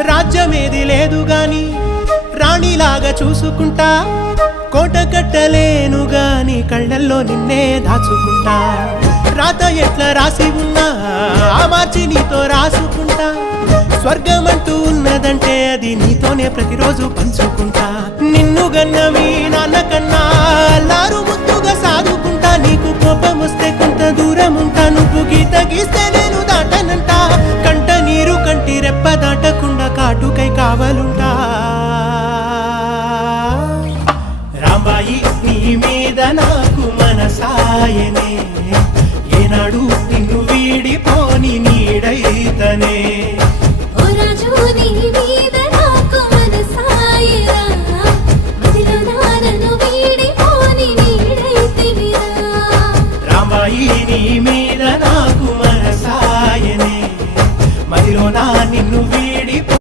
రాజ్యమేది లేదు గాని రాణిలాగా చూసుకుంటా, కోట కట్టలేను గాని కళ్ళల్లో నిన్నే దాచుకుంటా. రాత ఎట్లా రాసి ఉన్నా ఆ మార్చి నీతో రాసుకుంటా. స్వర్గమంటూ ఉన్నదంటే అది నీతోనే ప్రతిరోజు పంచుకుంటా. నిన్ను గన్న మీ నాన్న కన్నా అల్లారు ముద్దుగా సాదుకుంటా. నీకు కోపం వస్తే కొంత దూరం ఉంటా, నువ్వు గీత గీస్తే నేను దాటనంటా. కంట నీరు కంటి రెప్ప దాటకుండా కాటుకై కావలుంటా. రాంబాయి నీ మీద నాకు మనసాయనే, ఏనాడు నిన్ను వీడిపోని నీడైతనే. ఓ రాజు నీ మీద